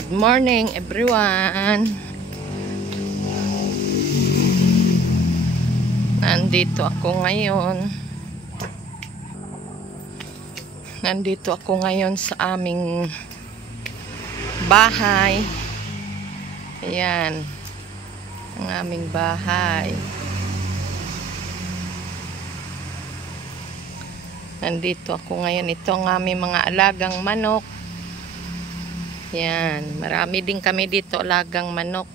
Good morning everyone. Nandito ako ngayon sa aming bahay. Ayan, ang aming bahay. Nandito ako ngayon. Ito ang aming mga alagang manok. Yan, marami din kami dito alagang manok.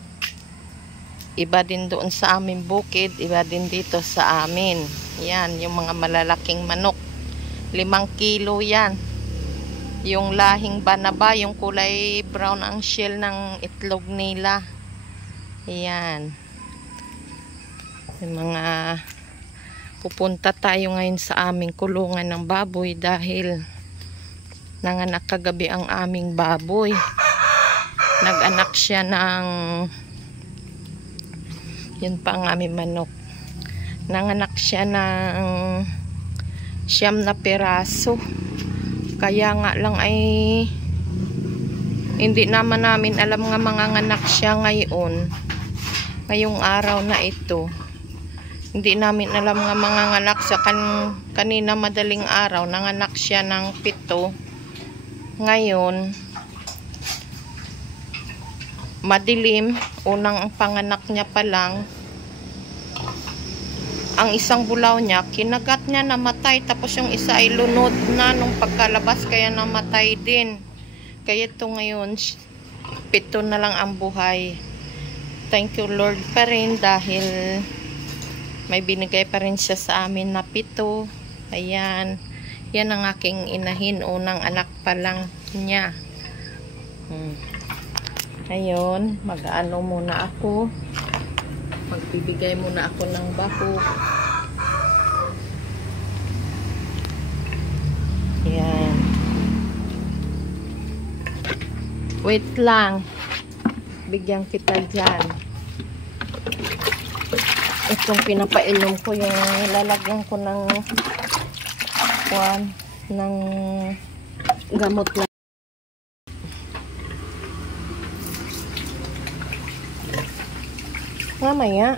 Iba din doon sa aming bukid, iba din dito sa amin. Yan, yung mga malalaking manok. 5 kilo yan. Yung lahing banaba, yung kulay brown ang shell ng itlog nila. Yan. Yung mga pupunta tayo ngayon sa aming kulungan ng baboy dahil nanganak kagabi ang aming baboy. Nag-anak siya ng, yun pa ang aming manok. Nanganak siya ng 9 na piraso. Kaya nga lang ay hindi naman namin alam nga manganganak siya ngayong araw na ito. Hindi namin alam nga manganganak sa kanina madaling araw. Nanganak siya ng 7. Ngayon, madilim, unang panganak niya pa lang, ang isang bulaw niya, kinagat niya, namatay, tapos yung isa ay lunod na nung pagkalabas, kaya namatay din. Kaya ito ngayon, 7 na lang ang buhay. Thank you Lord pa rin dahil may binigay pa rin siya sa amin na 7. Ayan. Yan ang aking inahin, unang anak pa lang niya. Ngayon, mag-ano muna ako. Magbibigay muna ako ng bahog. Yan. Wait lang. Bigyan kita dyan. Itong pinapainom ko, yung nilalagyan ko ng gamot lang. Mamaya.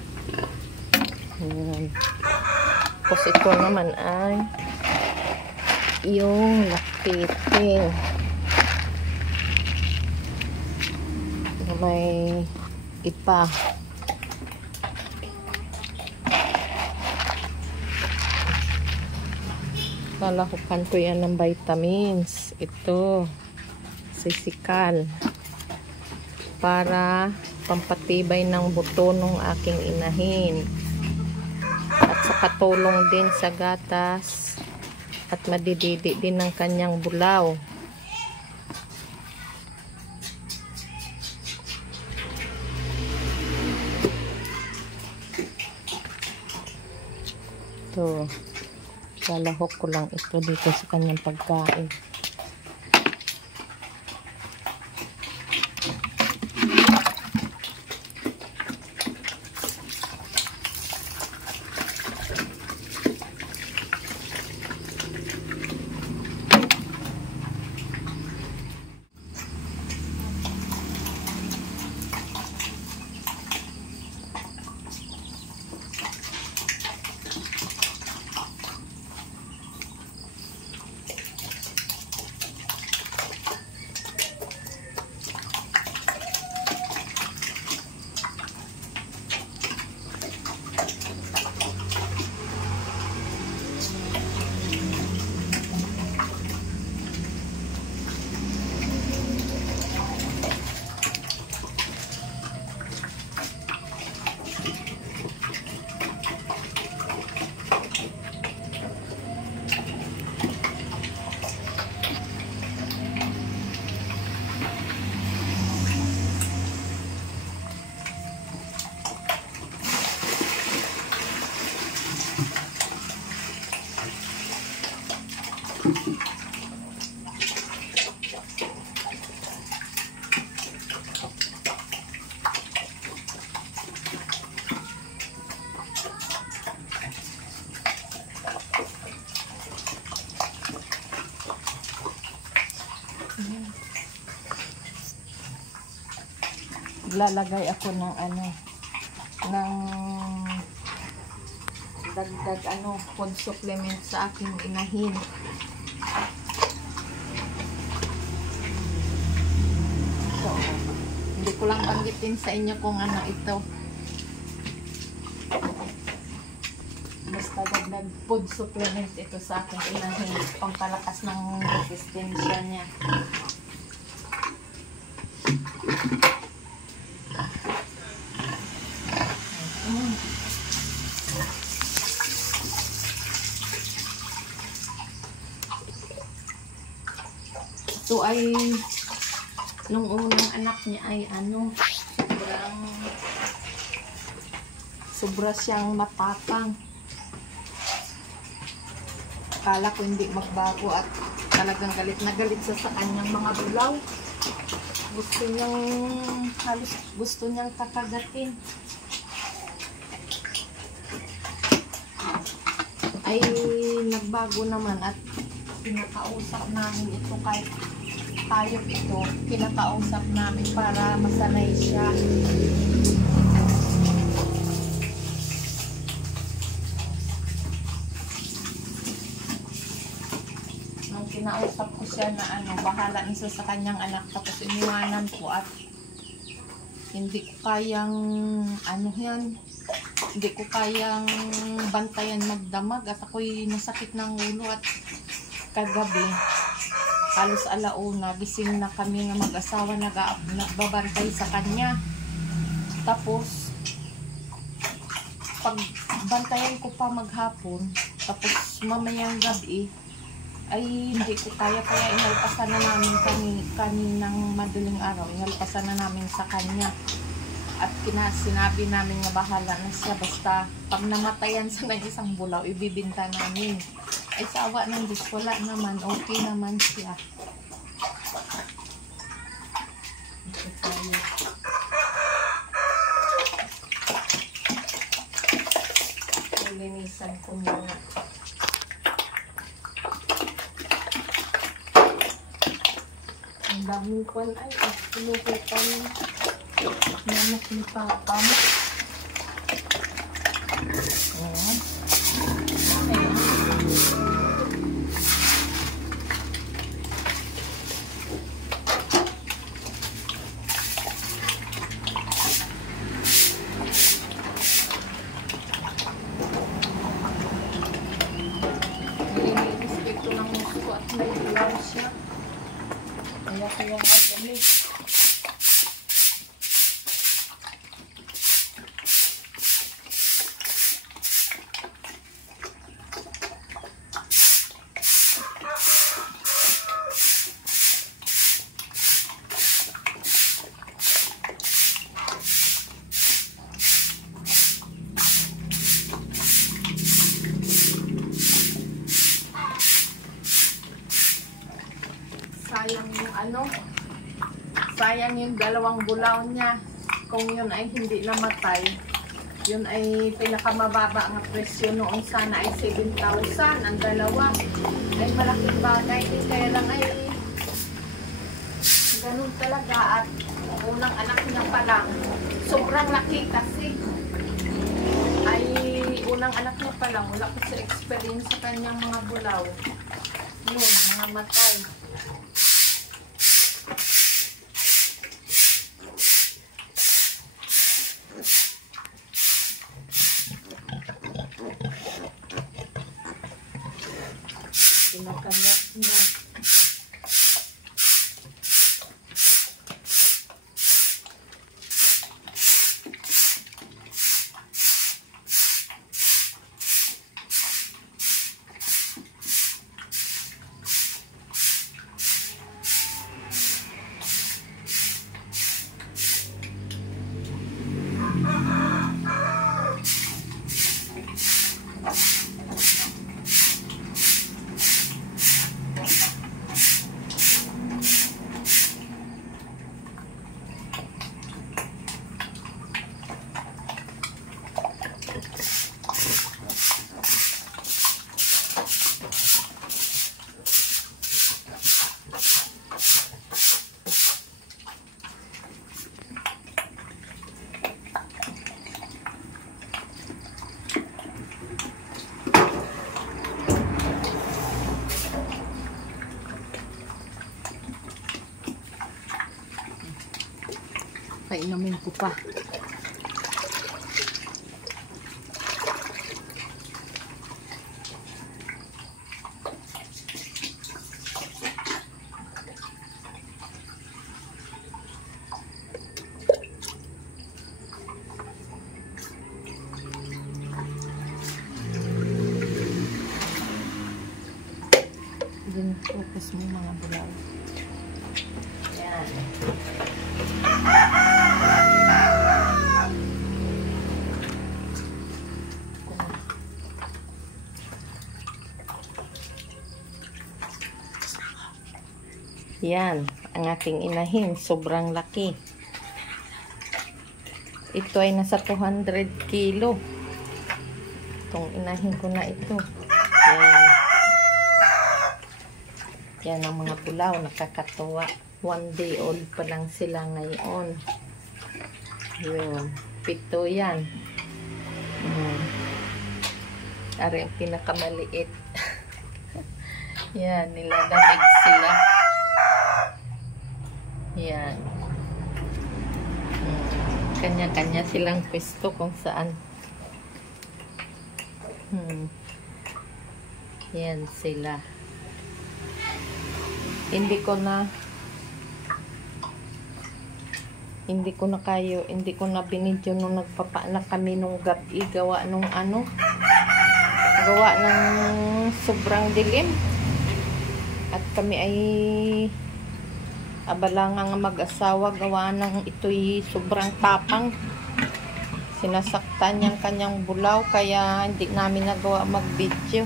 Tapos ito naman ay yung lapitin. May ipa. Lalahukan ko yan ng vitamins. Ito, sisikal. Para pampatibay ng buto ng aking inahin. At sa katulong din sa gatas. At madididi din ng kanyang bulaw. Ito. Lalahok ko lang ito dito sa kanyang pagkain. maglalagay ako ng ng dagdag food supplement sa aking inahin. So, hindi ko lang banggitin sa inyo kung ano ito. Basta dagdag food supplement ito sa aking inahin, pampalakas ng resistensya niya. Ito ay nung unang anak niya ay sobra siyang matapang. Akala ko hindi magbago at talagang galit na galit sa kanyang mga bulaw. Halos gusto niyang kakagatin. Ay nagbago naman at pinakausap namin ito kahit hayop ito. Pinakausap namin para masanay siya. Nung kinausap ko siya na bahala nisa sa kanyang anak, tapos iniwanan ko at hindi ko kayang hindi ko kayang bantayan magdamag at ako'y nasakit ng ulo at kagabi halos alauna gising na kami nga mag-asawa nagbabantay sa kanya. Tapos pag bantayan ko pa maghapon, tapos mamayang gabi ay hindi ko kaya inalpasan na namin kaninang madaling araw, inalpasan na namin sa kanya. At sinabi namin nga bahala na siya, basta pag namatayan sa ng isang bulaw, ibibinta namin. Ay sa awa ng Diyos, wala naman, okay naman siya. Ito tayo. Linisan ko muna. Ang daming kwan ay, pinuhutan nanak ni Papa. Ayan. Nilinis ko ng musko at may ilaw siya. Kaya madami. Sayang yung dalawang bulaw niya. Kung yun ay hindi namatay, yun ay pinakamababa ang presyo noon sana ay 7,000 ang dalawa. Ay malaking bagay din, kaya lang ay ganun talaga. At unang anak niya pa lang, sobrang laki kasi. Ay unang anak niya pa lang, wala ko sa experience sa kanyang mga bulaw. Yun, mga matay. Pinakanggap niya. inumin ko pa. Din focus mo mga bulaw. Yan. Yan, ang ating inahin, sobrang laki. Ito ay nasa 200 kilo. Itong inahin ko na ito. Yan. Yan ang mga bulaw, nakakatuwa. 1 day old pa lang sila ngayon. Yun, 7 yan. Ari ang pinakamaliit. Yan, nilalamig sila. Yan. Kanya-kanya silang pwesto kung saan. Yan sila. Hindi ko na binidyo nung nagpapaanak kami nung gabi, gawa nung gawa ng sobrang dilim at kami ay abalangang mag-asawa, gawa ng ito'y sobrang tapang, sinasaktan niyang kanyang bulaw, kaya hindi namin nagawa mag-video.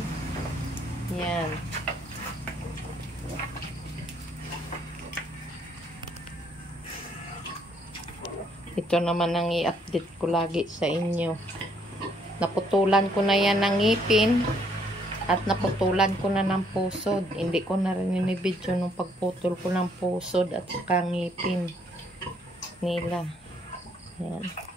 Yan. Ito naman ang i-update ko lagi sa inyo. Naputulan ko na yan ng ngipin at naputulan ko na ng pusod. Hindi ko na rin ini-video nung pagputol ko ng pusod at ngipin nila. Yan.